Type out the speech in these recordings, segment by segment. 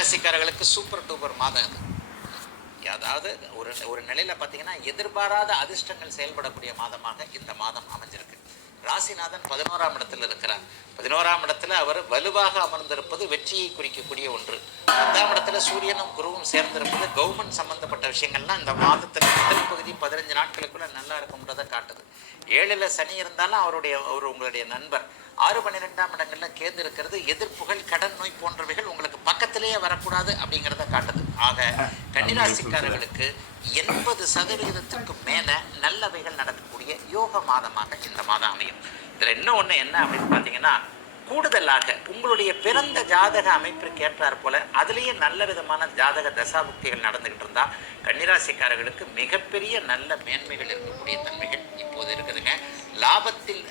கன்னிராசிக்காரர்களுக்கு super duper மாதம் அது. அதாவது ஒரு ஒரு நிலையில் பார்த்தீங்கன்னா எதிர்பாராத அதிர்ஷ்டங்கள் செயல்படக்கூடிய மாதமாக இந்த மாதம் அமைஞ்சிருக்கு. ராசிநாதன் 11ஆம் இடத்தில் இருக்கிறார். 11ஆம் இடத்துல அவர் வலுவாக அமர்ந்திருப்பது வெற்றியை குறிக்கக்கூடிய ஒன்று. 10ஆம் இடத்துல சூரியனும் குருவும் சேர்ந்திருப்பது கவர்மெண்ட் சம்பந்தப்பட்ட விஷயங்கள்லாம் இந்த மாதத்தில் முதல் பகுதி 15 நாட்களுக்குள்ள நல்லா இருக்கும்ன்றதை காட்டுது. 7ல் சனி இருந்தாலும் அவர் உங்களுடைய நண்பர். 6, 12ஆம் இடங்கள்ல கேது இருக்கிறது. எதிர்ப்புகள், கடன் நோய் போன்றவைகள் உங்களுக்கு பக்கத்திலேயே வரக்கூடாது அப்படிங்கிறத காட்டுது. ஆக கன்னிராசிக்காரர்களுக்கு 80% மேல நல்லவைகள் நடக்கக்கூடிய யோக மாதமாக இந்த மாதம் அமையும். இதுல இன்னும் ஒண்ணு என்ன அப்படின்னு பாத்தீங்கன்னா, கூடுதலாக உங்களுடைய பிறந்த ஜாதக அமைப்பிற்கு ஏற்றார் போல அதுலேயே நல்ல விதமான ஜாதக தசாபுக்திகள் நடந்துகிட்டு இருந்தா கன்னிராசிக்காரர்களுக்கு மிகப்பெரிய நல்ல மேன்மைகள் இருக்கக்கூடிய தன்மைகள் இப்போது இருக்குதுங்க. லாபத்தில்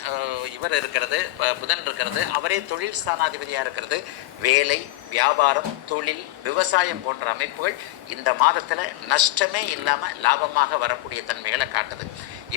இவர் இருக்கிறது, புதன் இருக்கிறது, அவரே தொழில் ஸ்தானாதிபதியாக இருக்கிறது. வேலை, வியாபாரம், தொழில், விவசாயம் போன்ற அமைப்புகள் இந்த மாதத்தில் நஷ்டமே இல்லாமல் லாபமாக வரக்கூடிய தன்மைகளை காட்டுது.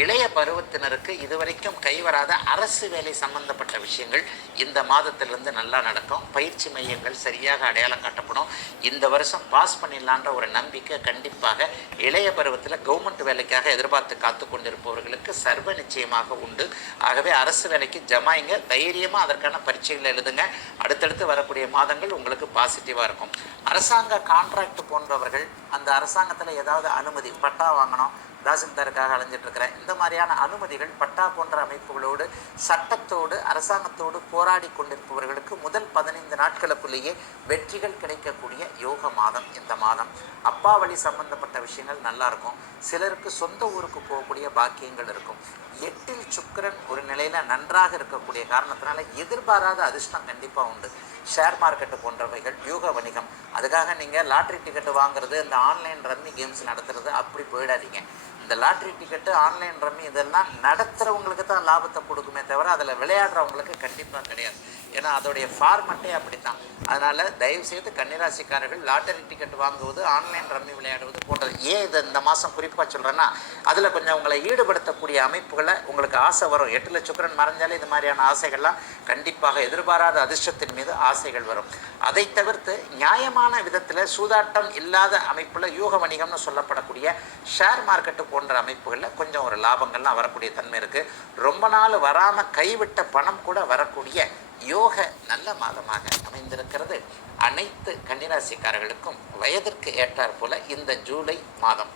இளைய பருவத்தினருக்கு இதுவரைக்கும் கைவராத அரசு வேலை சம்பந்தப்பட்ட விஷயங்கள் இந்த மாதத்திலிருந்து நல்லா நடக்கும். பயிற்சி மையங்கள் சரியாக அடையாளம் காட்டப்படும். இந்த வருஷம் பாஸ் பண்ணிடலான்ற ஒரு நம்பிக்கை கண்டிப்பாக இளைய பருவத்தில் கவர்மெண்ட் வேலைக்காக எதிர்பார்த்து காத்து கொண்டிருப்பவர்களுக்கு சர்வ நிச்சயமாக உண்டு. ஆகவே அரசு வேலைக்கு ஜமாயிங்க, தைரியமாக அதற்கான பரீட்சைகளை எழுதுங்க. அடுத்தடுத்து வரக்கூடிய மாதங்கள் உங்களுக்கு பாசிட்டிவாக இருக்கும். அரசாங்க கான்ட்ராக்ட் போன்றவர்கள் அந்த அரசாங்கத்தில் ஏதாவது அனுமதி, பட்டா வாங்கணும், தாசில்தாருக்காக அலைஞ்சிட்டு இருக்கிறேன், இந்த மாதிரியான அனுமதிகள், பட்டா போன்ற அமைப்புகளோடு சட்டத்தோடு அரசாங்கத்தோடு போராடி கொண்டிருப்பவர்களுக்கு முதல் 15 நாட்களுக்குள்ளேயே வெற்றிகள் கிடைக்கக்கூடிய யோக மாதம் இந்த மாதம். அப்பா வழி சம்பந்தப்பட்ட விஷயங்கள் நல்லா இருக்கும். சிலருக்கு சொந்த ஊருக்கு போகக்கூடிய பாக்கியங்கள் இருக்கும். 8ல் சுக்கிரன் ஒரு நிலையில் நன்றாக இருக்கக்கூடிய காரணத்தினால எதிர்பாராத அதிர்ஷ்டம் கண்டிப்பாக உண்டு. ஷேர் மார்க்கெட்டு போன்றவைகள், யூக வணிகம், அதுக்காக நீங்கள் லாட்ரி டிக்கெட்டு வாங்குறது, இந்த ஆன்லைன் ரம்மி கேம்ஸ் நடத்துறது அப்படி போயிடாதீங்க. இந்த லாட்ரி டிக்கெட்டு, ஆன்லைன் ரம்மி இதெல்லாம் நடத்துகிறவங்களுக்கு தான் லாபத்தை கொடுக்குமே தவிர அதில் விளையாடுறவங்களுக்கு கண்டிப்பாக கிடையாது. ஏன்னா அதோடைய ஃபார்மட்டே அப்படி தான். அதனால் தயவுசெய்து கன்னிராசிக்காரர்கள் லாட்டரி டிக்கெட் வாங்குவது, ஆன்லைன் ரம்மி விளையாடுவது போன்றது. ஏன் இதை இந்த மாதம் குறிப்பாக சொல்கிறேன்னா, அதில் கொஞ்சம் உங்களை ஈடுபடுத்தக்கூடிய அமைப்புகளை உங்களுக்கு ஆசை வரும். 8ல் சுக்கிரன் மறைஞ்சாலே இது மாதிரியான ஆசைகள்லாம் கண்டிப்பாக எதிர்பாராத அதிர்ஷ்டத்தின் மீது ஆசைகள் வரும். அதை தவிர்த்து நியாயமான விதத்தில் சூதாட்டம் இல்லாத அமைப்பில் யூக வணிகம்னு சொல்லப்படக்கூடிய ஷேர் மார்க்கெட்டு போன்ற அமைப்புகளில் கொஞ்சம் ஒரு லாபங்கள்லாம் வரக்கூடிய தன்மை இருக்குது. ரொம்ப நாள் வராமல் கைவிட்ட பணம் கூட வரக்கூடிய யோக நல்ல மாதமாக அமைந்திருக்கிறது. அனைத்து கன்னிராசிக்காரர்களுக்கும் வயதிற்கு ஏற்றாற் போல இந்த ஜூலை மாதம்